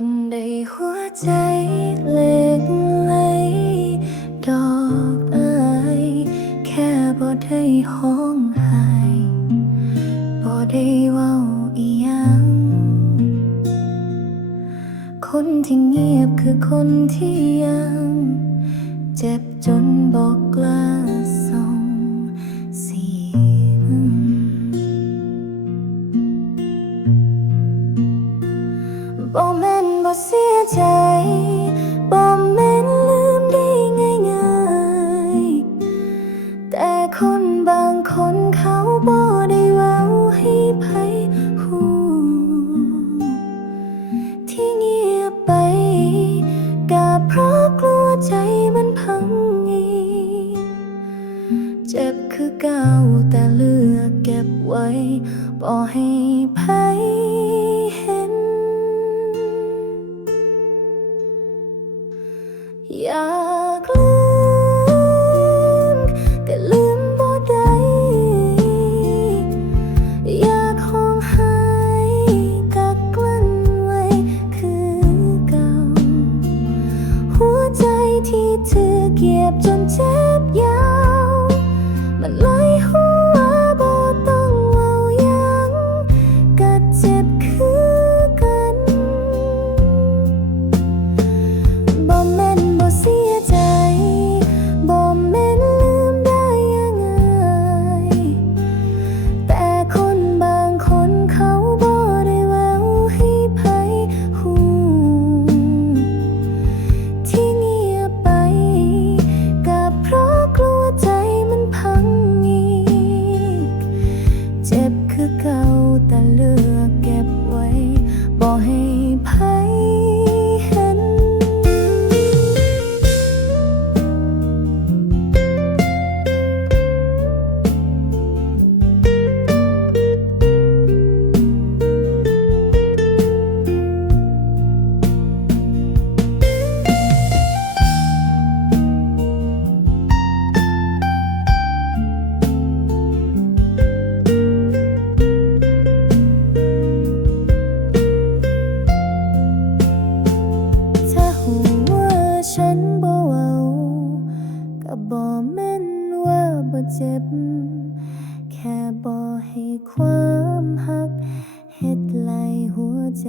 คนได้หัวใจเล็กไหลดอกอายแค่บ่ได้ห้องไห้บ่ได้เว้าอีหยัง คนที่เงียบคือคนที่ยัง เจ็บจนบอกกล้า บ่เสียใจบ่แม่นลืมได้ง่ายๆแต่คนบางคนเขาบ่ได้เว้าให้ไผฮู้ที่เงียบไปก็เพราะกลัวใจมันพังอีกเจ็บคือเก่าแต่เลือกเก็บไว้บ่ให้ไผ เก็ เจ็บ แค่บ่ให้ความหักเฮ็ดไหลหัวใจ